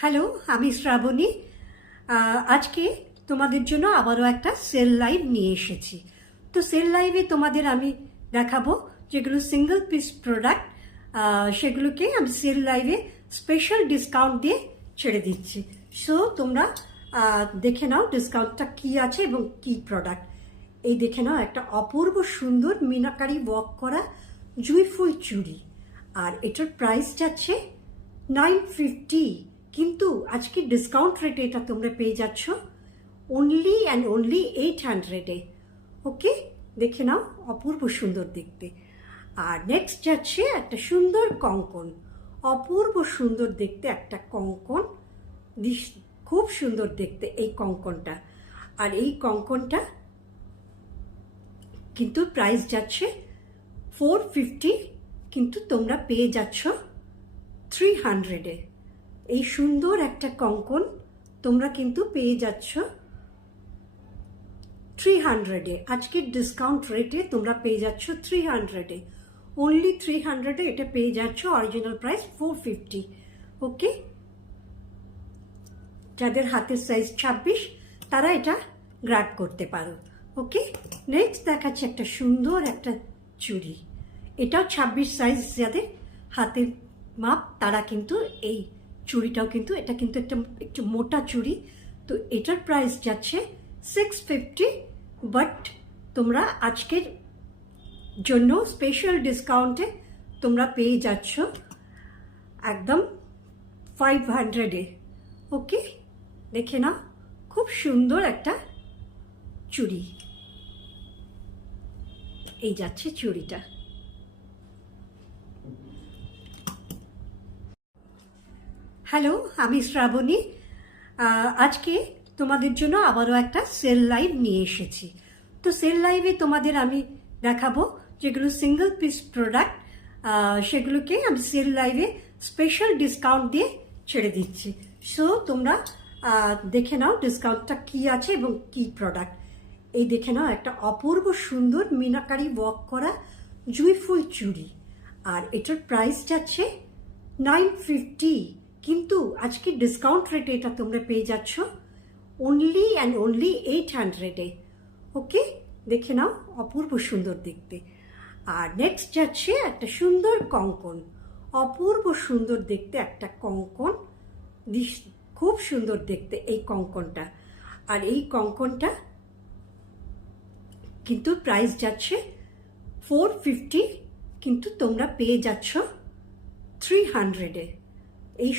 Hello, আমি শ্রাবণী। আজকে তোমাদের জন্য আবারও একটা সেল লাইভ নিয়ে এসেছি। তো সেল লাইভে তোমাদের আমি দেখাবো যেগুলো সিঙ্গেল পিস প্রোডাক্ট, সেগুলোকে আমি সেল লাইভে স্পেশাল ডিসকাউন্ট দিয়ে ছেড়ে দিচ্ছি। সো তোমরা দেখে নাও ডিসকাউন্টটা কি আছে এবং কি প্রোডাক্ট। এই দেখে নাও, একটা অপূর্ব সুন্দর মিনাকারি ওয়ার্ক করা জুঁইফুল চুড়ি, আর এটার প্রাইস যাচ্ছে 950, কিন্তু আজকে ডিসকাউন্ট রেটে এটা তোমরা পেয়ে যাচ্ছ অনলি অ্যান্ড অনলি 800-এ। ওকে, দেখে নাও, অপূর্ব সুন্দর দেখতে। আর নেক্সট যাচ্ছে একটা সুন্দর কঙ্কন, অপূর্ব সুন্দর দেখতে একটা কঙ্কন, খুব সুন্দর দেখতে এই কঙ্কনটা। আর এই কঙ্কনটা কিন্তু প্রাইস যাচ্ছে 450, কিন্তু তোমরা পেয়ে যাচ্ছ 300-এ। এই সুন্দর একটা কঙ্কন তোমরা কিন্তু পেয়ে যাচ্ছ 300-এ। আজকের ডিসকাউন্ট রেটে তোমরা পেয়ে যাচ্ছ 300-এ, অনলি 300-এ এটা পেয়ে যাচ্ছ। Original price 450। ওকে, যাদের হাতের সাইজ 26 তারা এটা গ্র্যাব করতে পারো। ওকে, নেক্সট দেখাচ্ছে একটা সুন্দর একটা চুড়ি। এটাও 26 সাইজ, যাদের হাতের মাপ তারা কিন্তু এই চুড়িটাও কিন্তু, এটা কিন্তু একটু মোটা চুড়ি। তো এটার প্রাইস যাচ্ছে 650, বাট তোমরা আজকের জন্য স্পেশাল ডিসকাউন্টে তোমরা পেয়ে যাচ্ছ একদম 500-এ। ওকে, দেখে নাও, খুব সুন্দর একটা চুড়ি। এই যাচ্ছে চুড়িটা। হ্যালো, আমি শ্রাবণী। আজকে তোমাদের জন্য আবারও একটা সেল লাইভ নিয়ে এসেছি। তো সেল লাইভে তোমাদের আমি দেখাবো যেগুলো সিঙ্গেল পিস প্রোডাক্ট, সেগুলোকে আমি সেল লাইভে স্পেশাল ডিসকাউন্ট দিয়ে ছেড়ে দিচ্ছি। সো তোমরা দেখে নাও ডিসকাউন্টটা কি আছে এবং কি প্রোডাক্ট। এই দেখে নাও, একটা অপূর্ব সুন্দর মিনাকারি ওয়ার্ক করা জুঁইফুল চুড়ি, আর এটার প্রাইস যাচ্ছে 950, কিন্তু আজকে ডিসকাউন্ট রেটে এটা তোমরা পেয়ে যাচ্ছ অনলি অ্যান্ড অনলি 800-এ। ওকে, দেখে নাও, অপূর্ব সুন্দর দেখতে। আর নেক্সট যাচ্ছে একটা সুন্দর কঙ্কন, অপূর্ব সুন্দর দেখতে একটা কঙ্কন, খুব সুন্দর দেখতে এই কঙ্কনটা। আর এই কঙ্কনটা কিন্তু প্রাইস যাচ্ছে 450, কিন্তু তোমরা পেয়ে যাচ্ছ 300-এ। এই